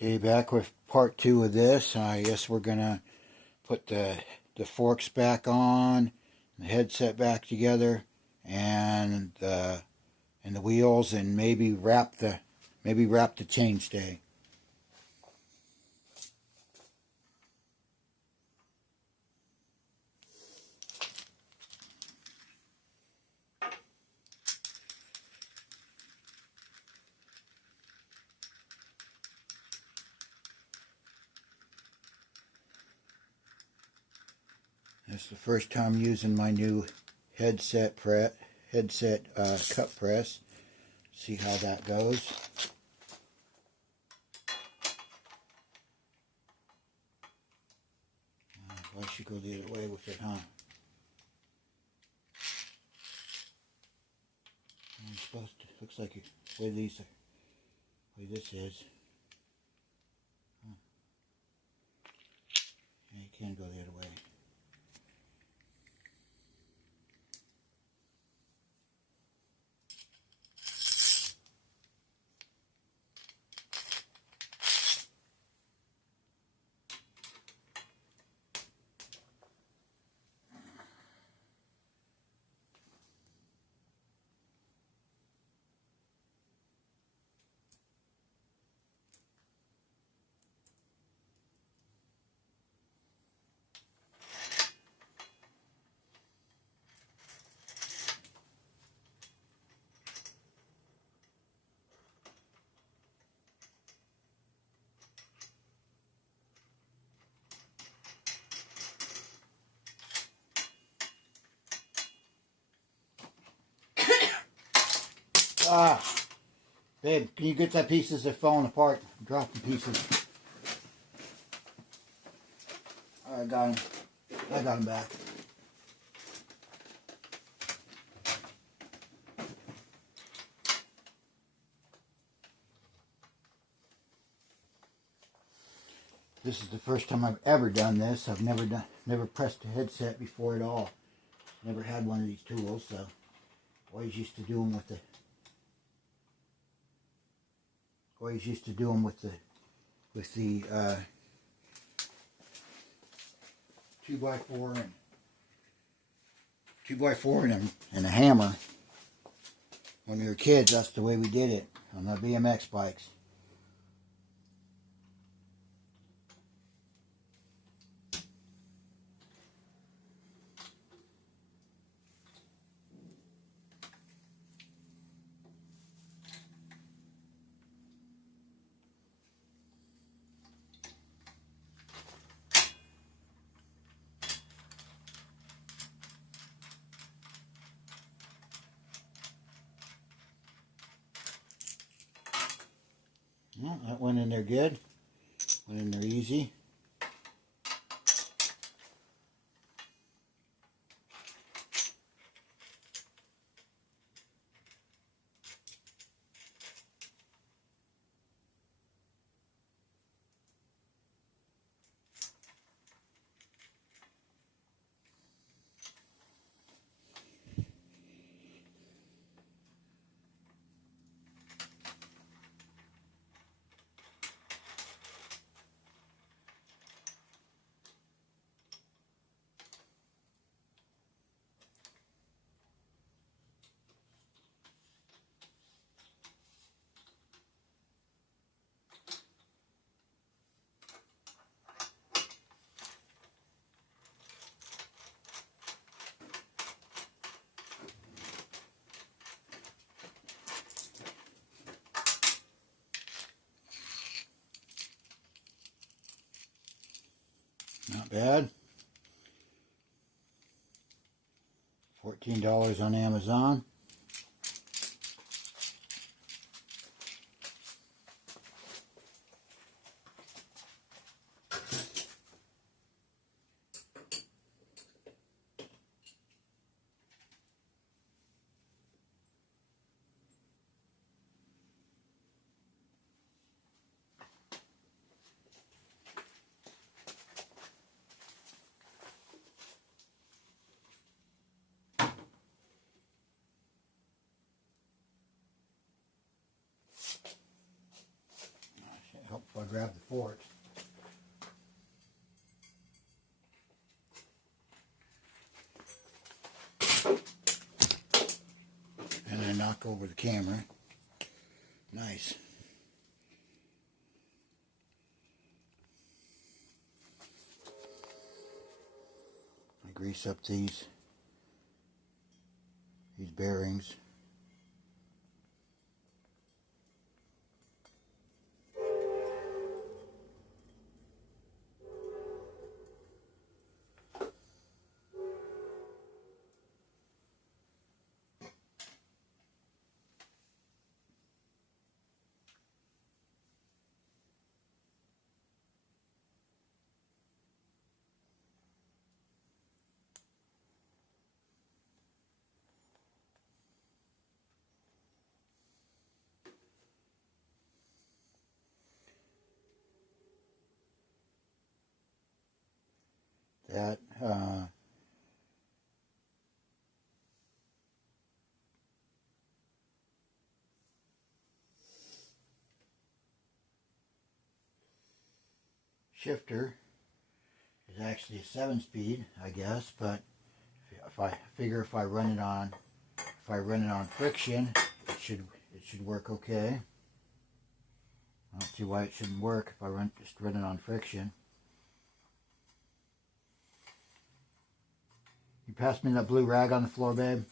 Okay, back with part 2 of this. I guess we're gonna put the forks back on, the headset back together, and the wheels, and maybe wrap the chainstay. This is the first time using my new headset cup press. See how that goes. I should go the other way with it, huh? I'm supposed to. Looks like the way these are. The way this is. Huh. Yeah, you can go the other way. Ah, babe, can you get that pieces? They're falling apart. I'm dropping pieces. I got them. I got them back. This is the first time I've ever done this. I've never pressed a headset before at all. Never had one of these tools, so always used to do them with the 2x4 and a hammer. When we were kids, that's the way we did it on the BMX bikes. Well, that went in there good. Went in there easy. Not bad. $14 on Amazon. grab the forks. And I knock over the camera. Nice. I grease up these bearings. That shifter is actually a 7-speed, I guess, but if I figure if I run it on friction, it should work okay. I don't see why it shouldn't work if I just run it on friction. You pass me that blue rag on the floor, babe?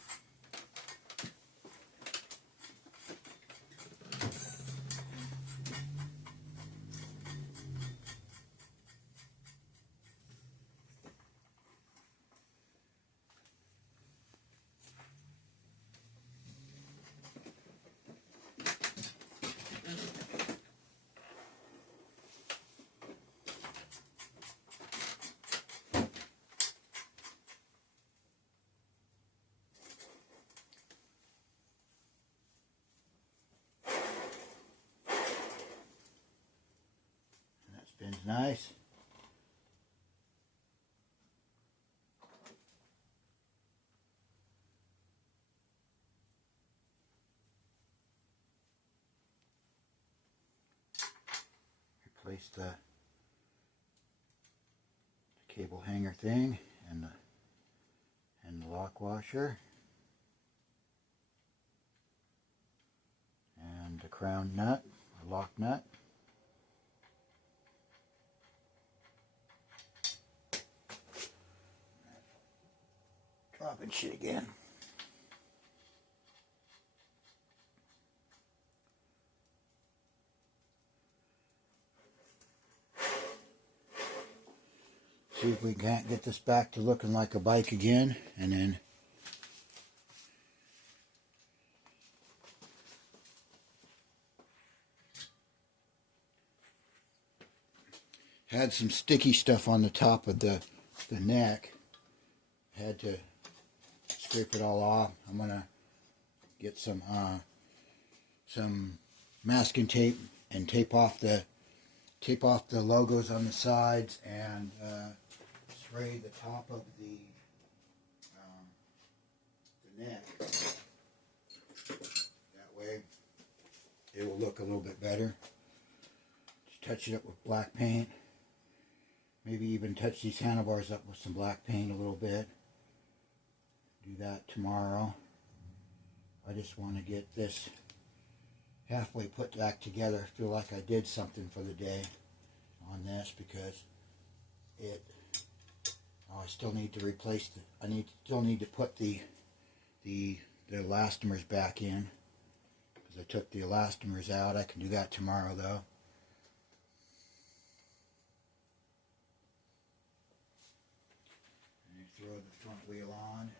Spins nice. Replace the cable hanger thing and the lock washer and the crown nut, or lock nut. Dropping shit again. See if we can't get this back to looking like a bike again, and then had some sticky stuff on the top of the neck. Had to scrape it all off. I'm gonna get some masking tape and tape off the logos on the sides and spray the top of the neck. That way it will look a little bit better. Just touch it up with black paint. Maybe even touch these handlebars up with some black paint a little bit. Do that tomorrow. I just want to get this halfway put back together. I feel like I did something for the day on this because I still need to replace still need to put the elastomers back in because I took the elastomers out. I can do that tomorrow though. And throw the front wheel on.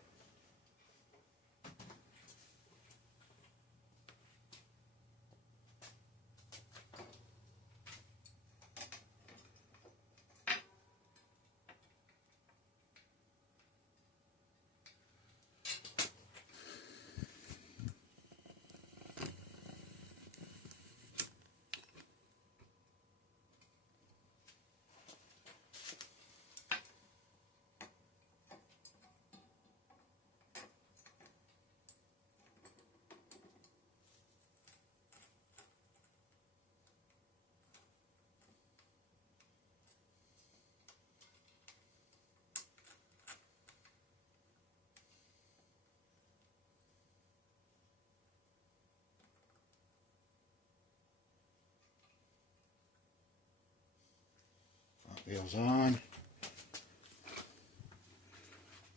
Wheels on.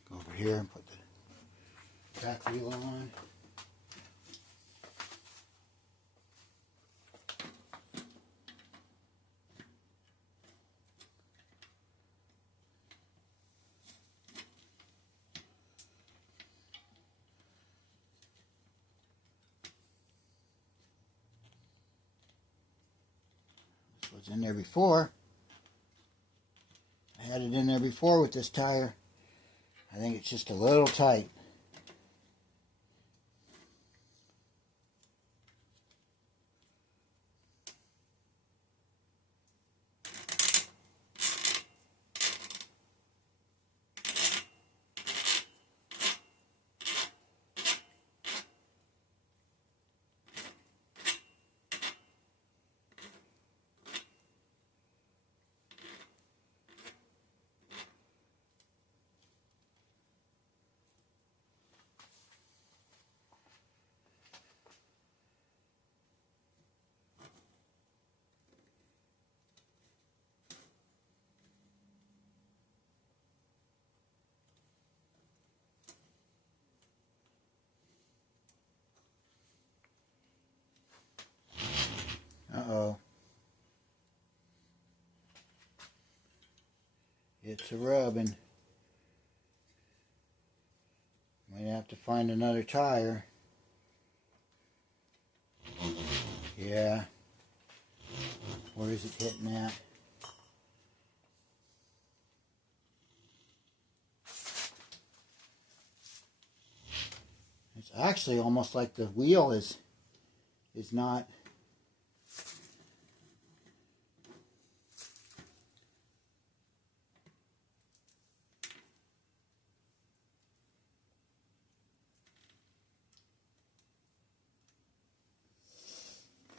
Go over here and put the back wheel on. This was in there before. I had it in there before with this tire. I think it's just a little tight. Uh-oh. It's a rubbing. Might have to find another tire. Yeah. Where is it hitting at? It's actually almost like the wheel is not.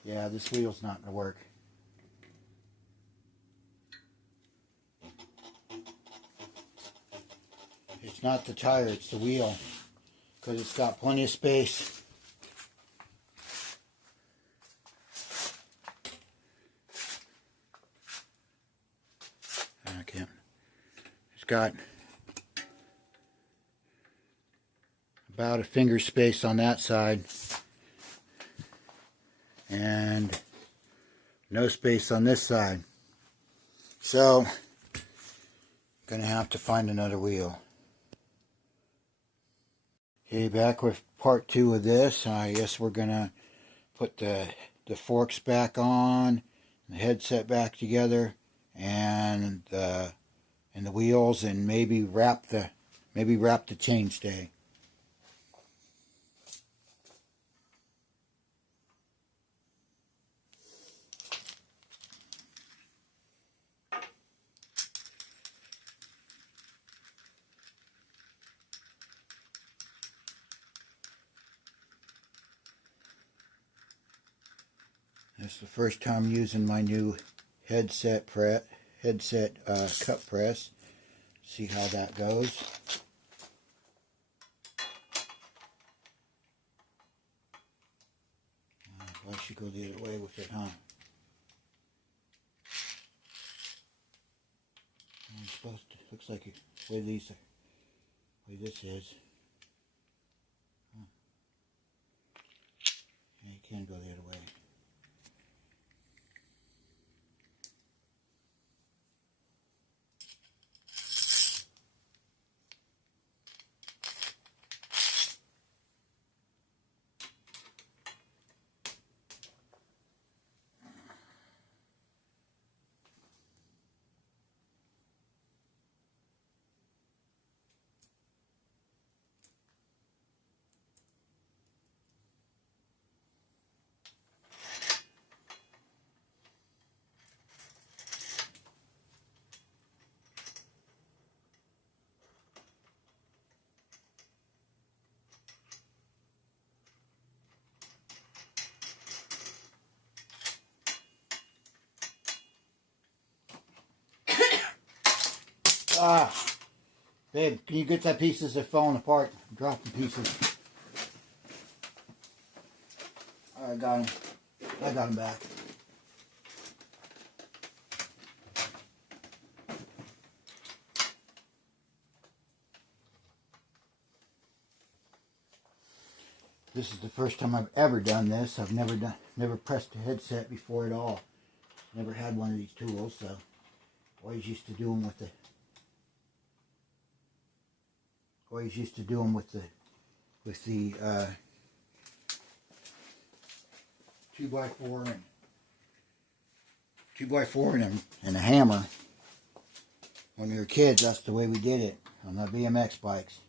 Yeah, this wheel's not going to work. It's not the tire, it's the wheel. Because it's got plenty of space. I can't. It's got about a finger space on that side. And no space on this side. So, gonna have to find another wheel. Okay, back with part 2 of this. I guess we're gonna put the forks back on, the headset back together, and the wheels, and maybe wrap the chainstay. This is the first time using my new headset cup press. See how that goes. I should go the other way with it, huh? I'm supposed to. Looks like the way this is. Huh. Yeah, you can go the other way. Ah, babe, can you get that pieces? They're falling apart. I'm dropping pieces. I got them. I got them back. This is the first time I've ever done this. I've never pressed a headset before at all. Never had one of these tools, so always used to do them with the 2x4 and a hammer. When we were kids, that's the way we did it on the BMX bikes.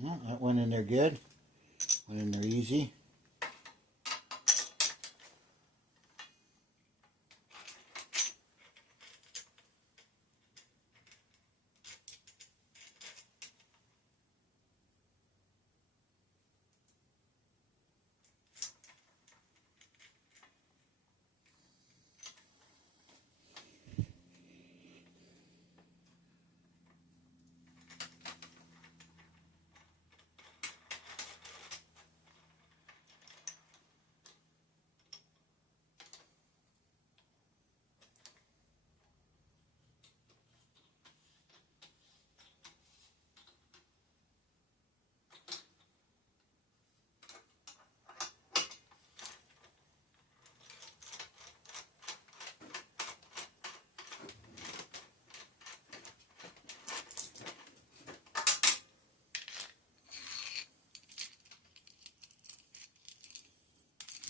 Well, that went in there good. Went in there easy.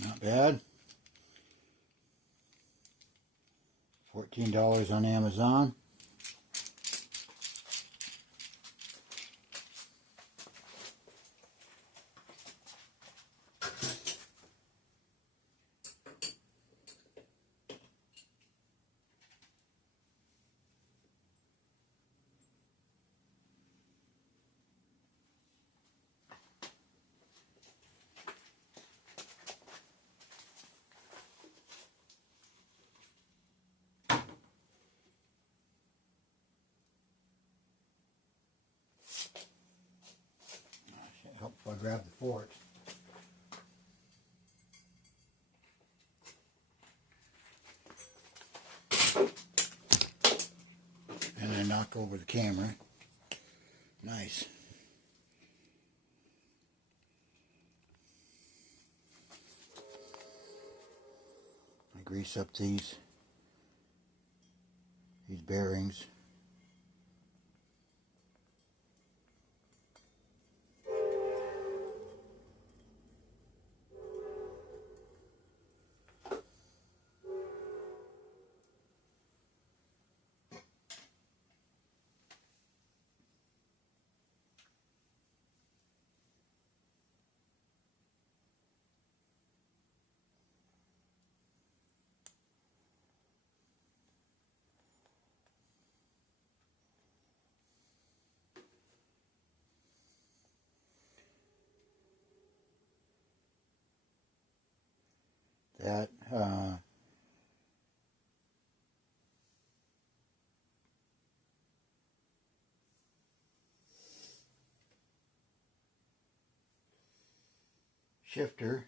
Not bad. $14 on Amazon. Help if I grab the forks. And I knock over the camera. Nice. I grease up these bearings. That shifter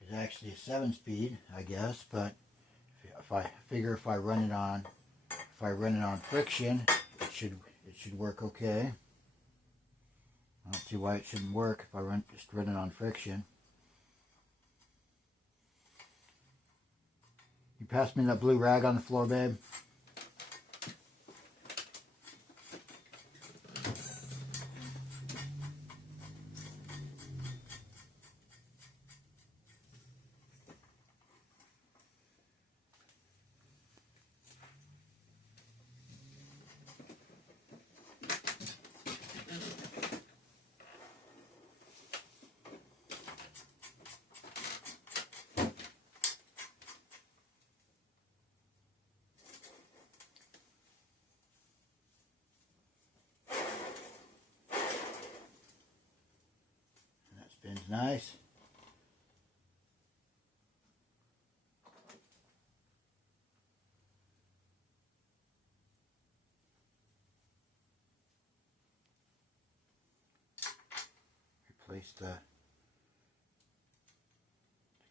is actually a 7-speed, I guess, but if I run it on friction, it should work okay. I don't see why it shouldn't work if I just run it on friction. You pass me that blue rag on the floor, babe? That spins nice. replace the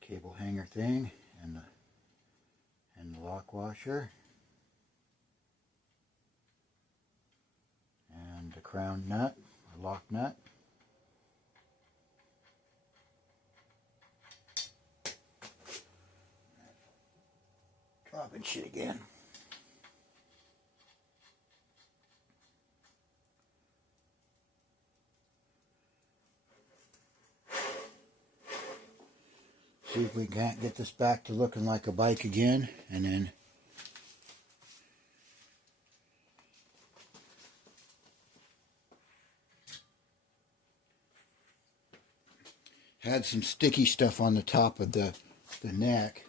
cable hanger thing and the lock washer and the crown nut or lock nut. Dropping shit again. See if we can't get this back to looking like a bike again, and then had some sticky stuff on the top of the neck.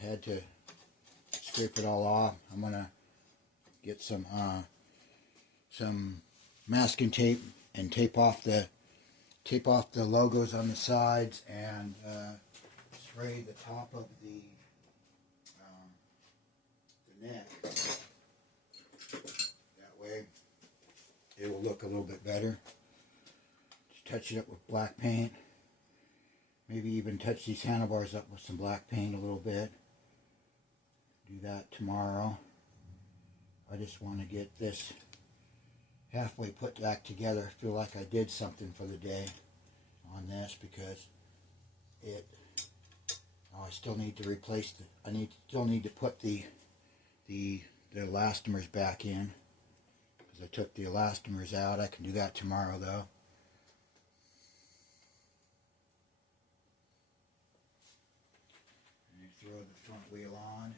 Had to scrape it all off. I'm gonna get some masking tape and tape off the logos on the sides and spray the top of the neck. That way it will look a little bit better. Just touch it up with black paint. Maybe even touch these handlebars up with some black paint a little bit. Do that tomorrow. I just want to get this halfway put back together. I feel like I did something for the day on this because I still need to replace still need to put the elastomers back in because I took the elastomers out. I can do that tomorrow though. And throw the front wheel on.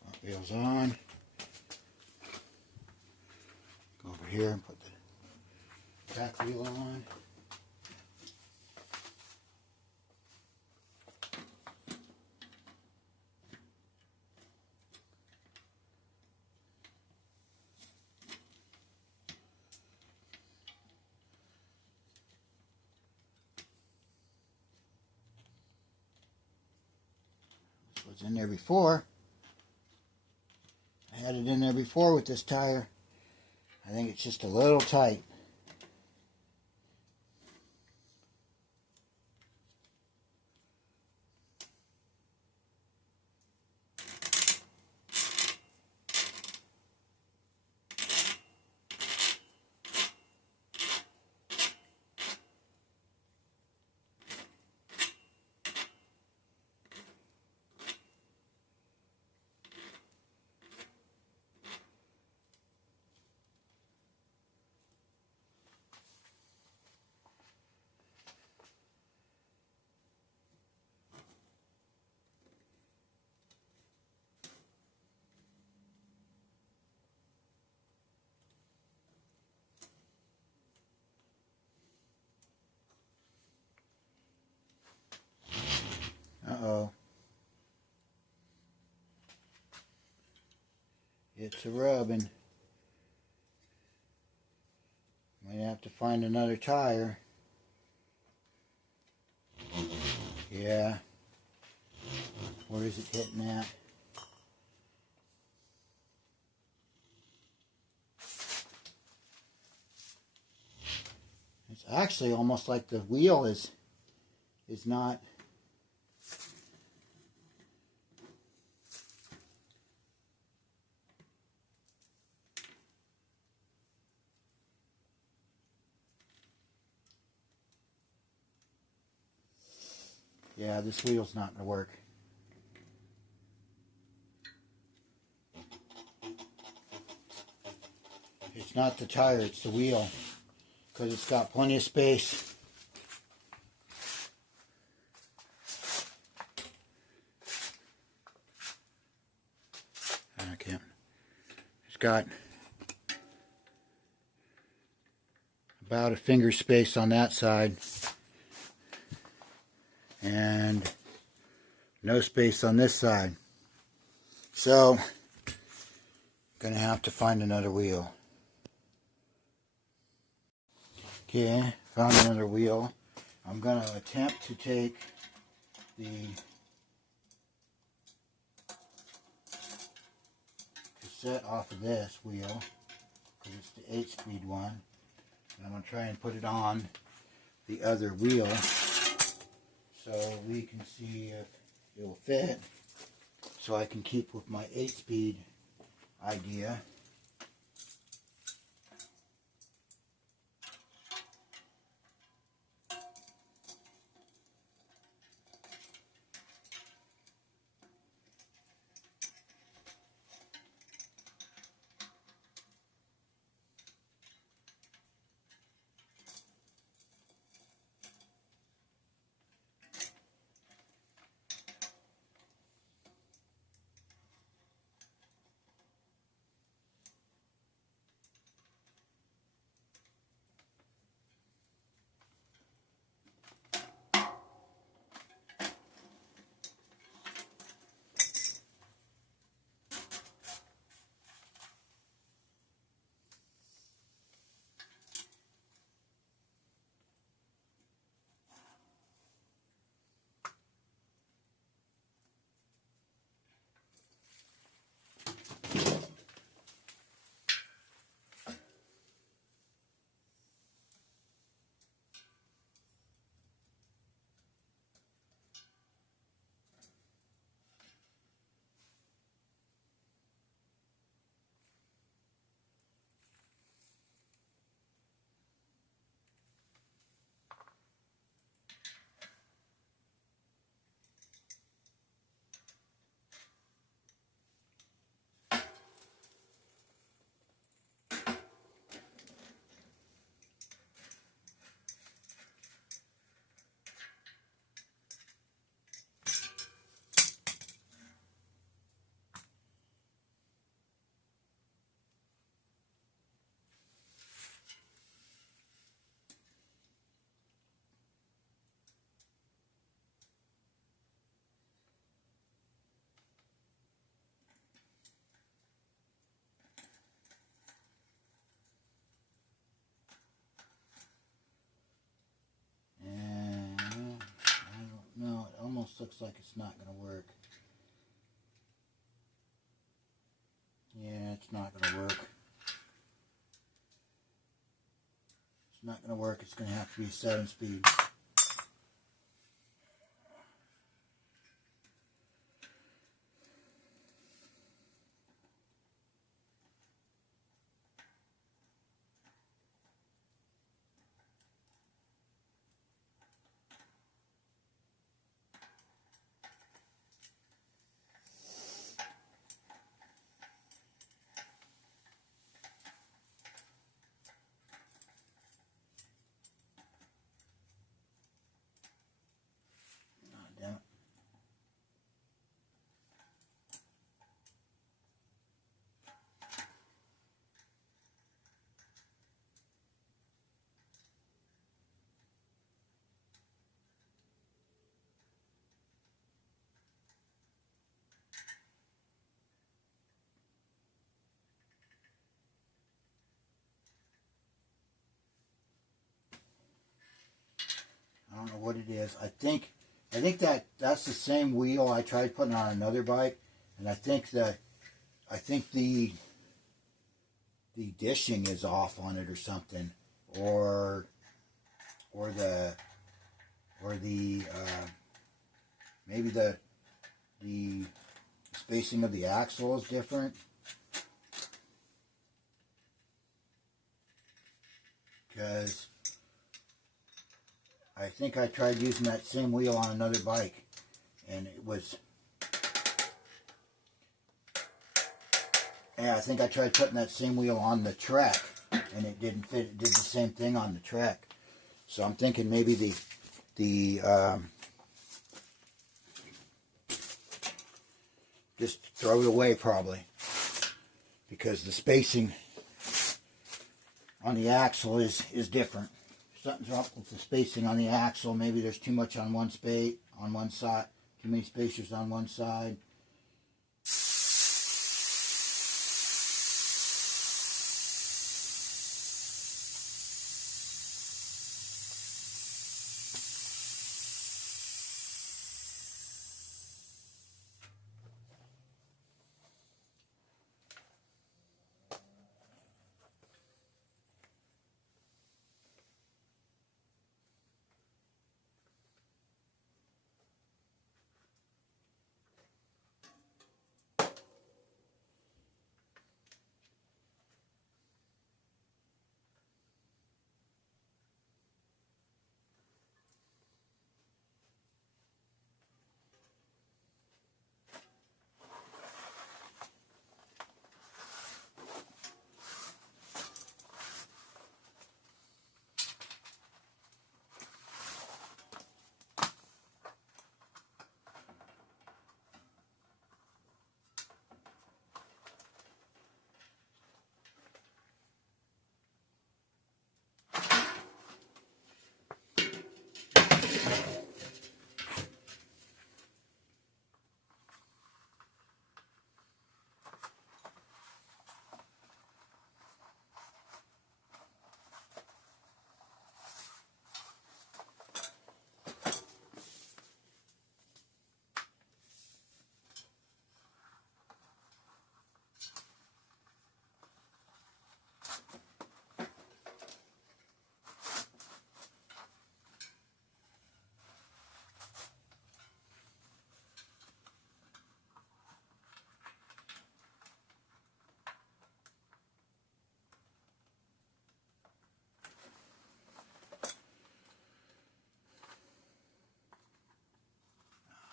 Front wheel's on. Go over here and put the back wheel on. This was in there before. I had it in there before with this tire. I think it's just a little tight. Uh-oh. It's a rubbing. Might have to find another tire. Yeah. Where is it hitting at? It's actually almost like the wheel is not. Yeah, this wheel's not going to work. not the tire, it's the wheel, because it's got plenty of space. I can't. It's got about a finger space on that side and no space on this side. So, gonna have to find another wheel. Okay, found another wheel. I'm gonna attempt to take the cassette off of this wheel, because it's the 8-speed one. And I'm gonna try and put it on the other wheel so we can see if it will fit, so I can keep with my 8-speed idea. Looks like it's not going to work. Yeah, it's not going to work. It's not going to work. It's going to have to be 7-speed. I don't know what it is. I think that's the same wheel I tried putting on another bike, and I think the dishing is off on it or something, or the maybe the spacing of the axle is different. Because I think I tried using that same wheel on another bike, and it was, yeah, I think I tried putting that same wheel on the Trek, and it didn't fit. It did the same thing on the Trek. So I'm thinking maybe the just throw it away probably, because the spacing on the axle is different. Something's up with the spacing on the axle. Maybe there's too much on one side, too many spacers on one side.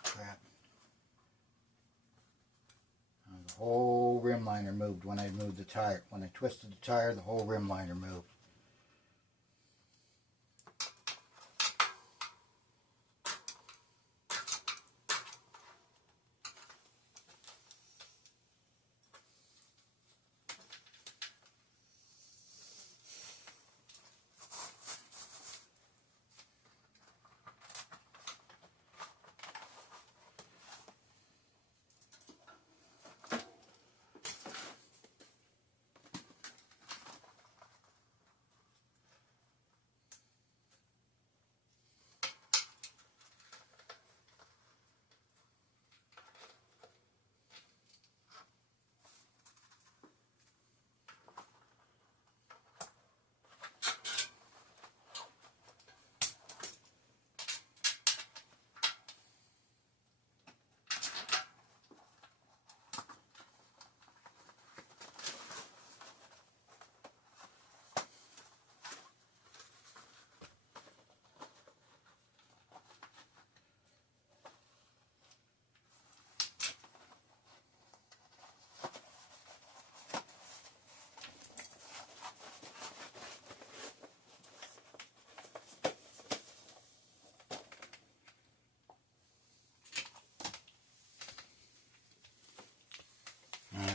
Crap. The whole rim liner moved when I moved the tire. When I twisted the tire, the whole rim liner moved.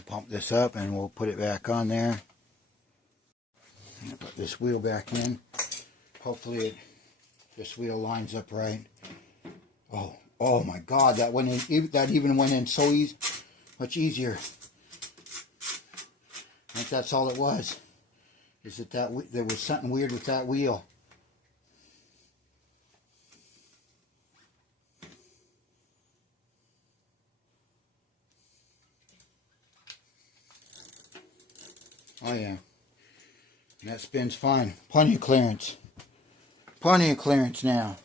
Pump this up and we'll put it back on there. Put this wheel back in. Hopefully this wheel lines up right. Oh my God, that went in. That even went in so easy, much easier. I think that's all it was. Is that there was something weird with that wheel. Oh yeah. And that spins fine. Plenty of clearance. Plenty of clearance now.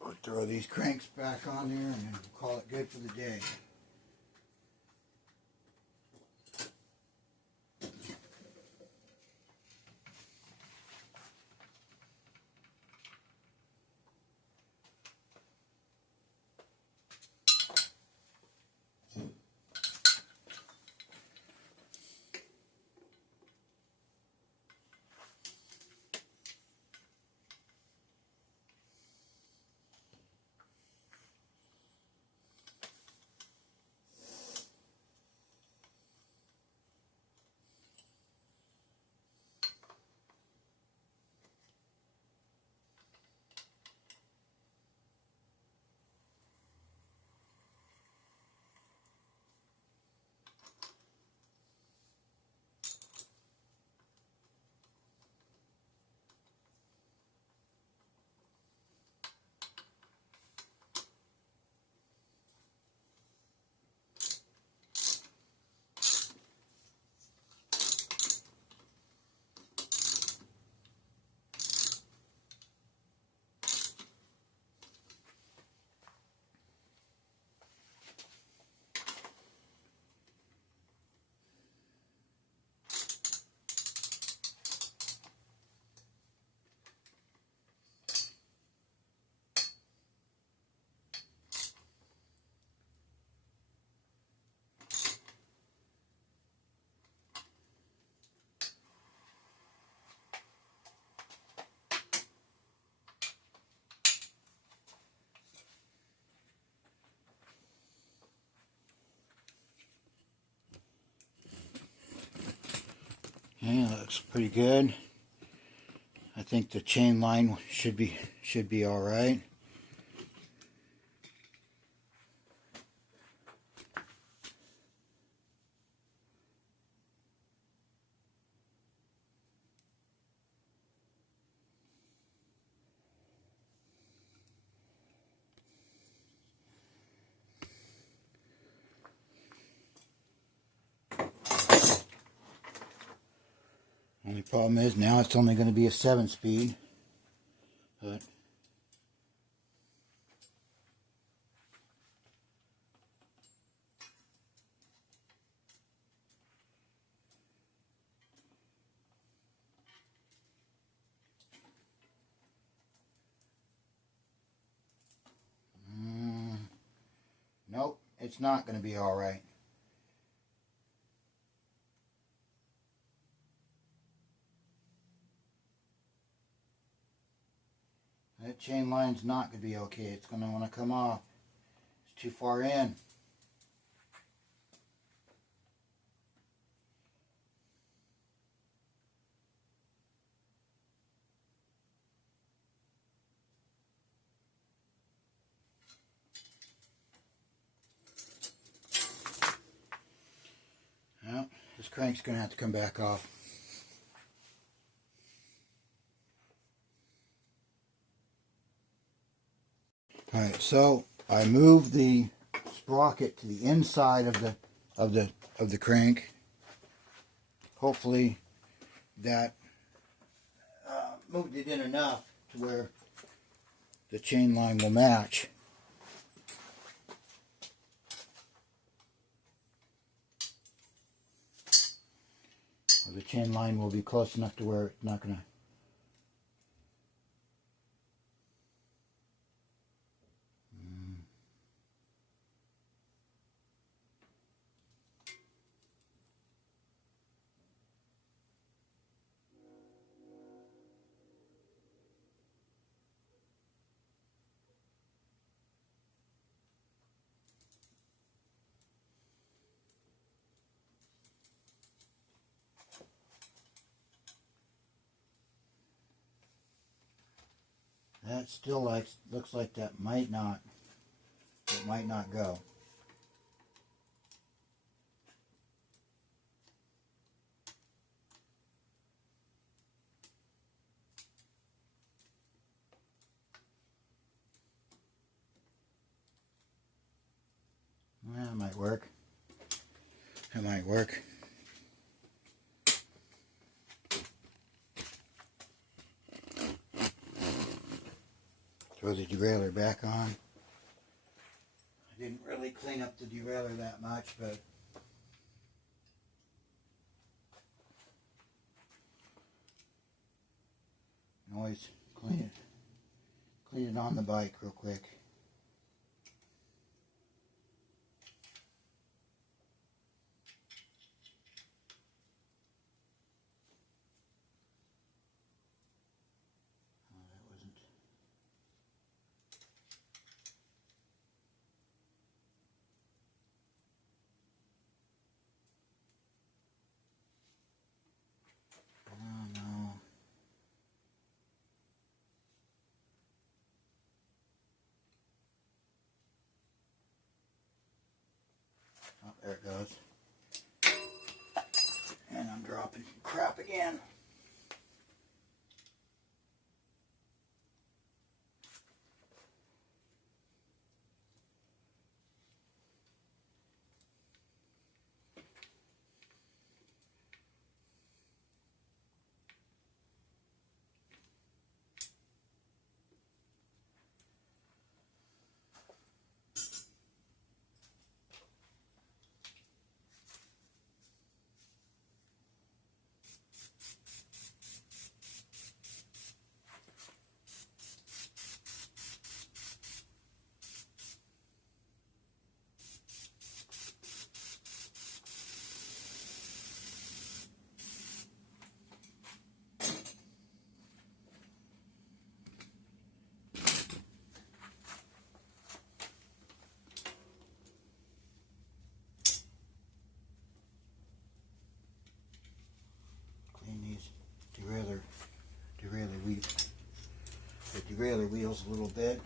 We'll throw these cranks back on there and then we'll call it good for the day. Yeah, that looks pretty good. I think the chain line should be all right. Only problem is now it's only going to be a 7-speed, but nope, it's not going to be all right. That chain line's not going to be okay. It's going to want to come off. It's too far in. Well, this crank's going to have to come back off. Alright, so I moved the sprocket to the inside of the crank. Hopefully that moved it in enough to where the chain line will match. Or the chain line will be close enough to where it's not going to. That still looks like that might not. It might not go. Well, that might work. That might work. Throw the derailleur back on. I didn't really clean up the derailleur that much, but you can always clean it on the bike real quick. Oh, that wasn't. Oh no. Oh, there it goes. And I'm dropping crap again. wheels a little bit.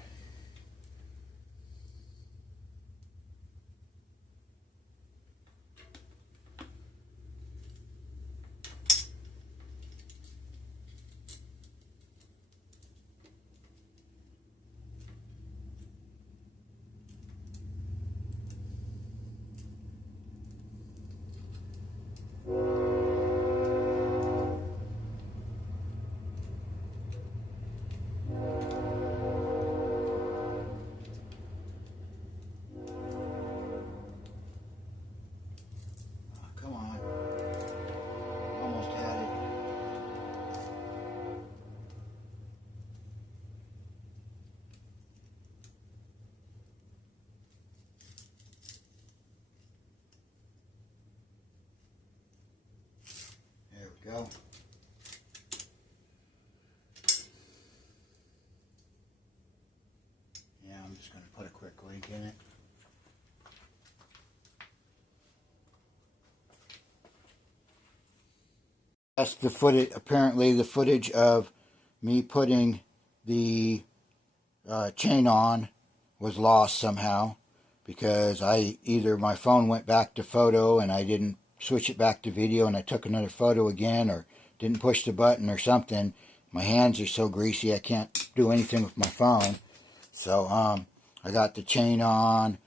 Go. Yeah, I'm just going to put a quick link in it. That's the footage, apparently the footage of me putting the chain on was lost somehow, because either my phone went back to photo and I didn't switch it back to video and I took another photo again, or didn't push the button or something. My hands are so greasy I can't do anything with my phone. So I got the chain on,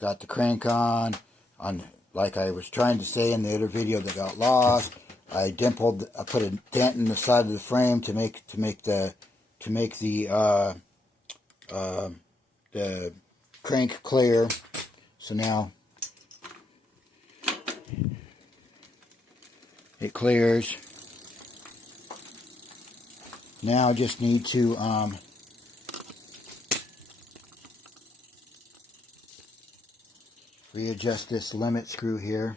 got the crank on, like I was trying to say in the other video that got lost. I put a dent in the side of the frame to make the crank clear. So now it clears. Now I just need to readjust this limit screw here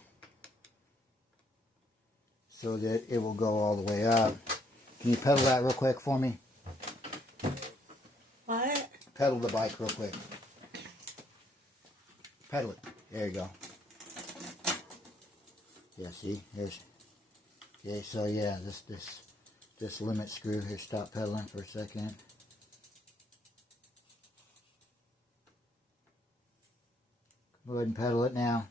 so that it will go all the way up. Can you pedal that real quick for me? What? Pedal the bike real quick. Pedal it. There you go. Yeah, see? Here's. Okay, so yeah, this limit screw here. Stop pedaling for a second. Go ahead and pedal it now.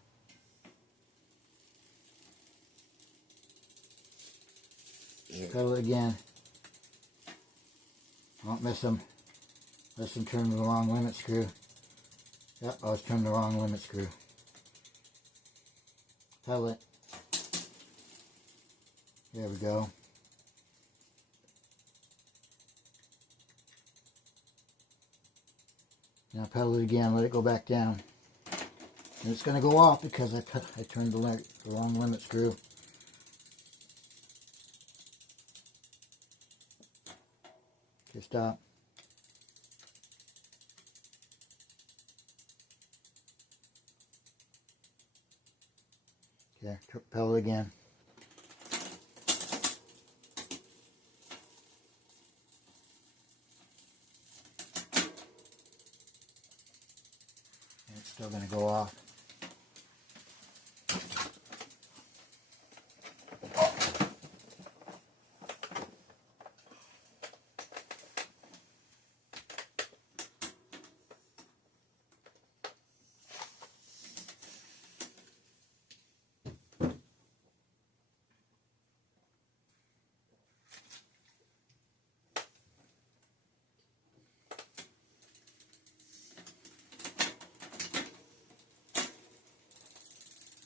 Pedal it again. Don't miss them. Miss them turning the wrong limit screw. Yep, I was turning the wrong limit screw. Pedal it. There we go. Now pedal it again, let it go back down. And it's going to go off because I turned the wrong limit screw. Okay, stop. Okay, pedal it again. And it's still going to go off.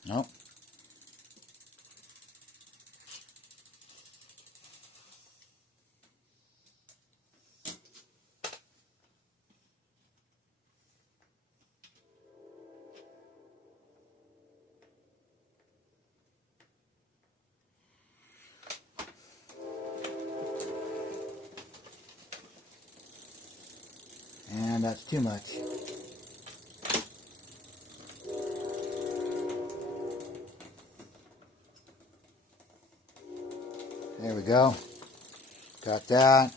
Nope. And that's too much. There we go. Got that.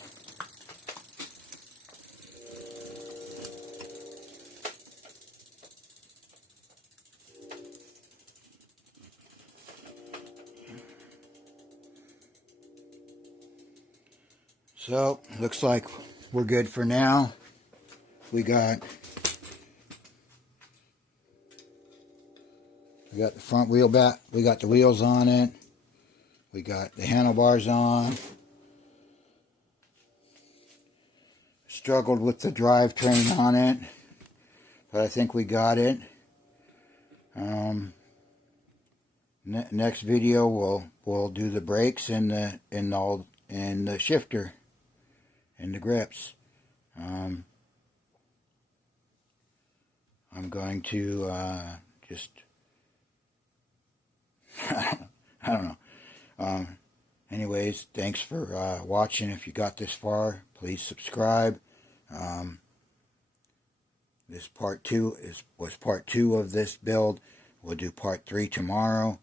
So, looks like we're good for now. we got the front wheel back. We got the wheels on it. We got the handlebars on. Struggled with the drivetrain on it, but I think we got it. Next video we'll do the brakes and the shifter and the grips. I'm going to just I don't know. Anyways, thanks for watching. If you got this far, please subscribe. This part 2 was part 2 of this build. We'll do part 3 tomorrow.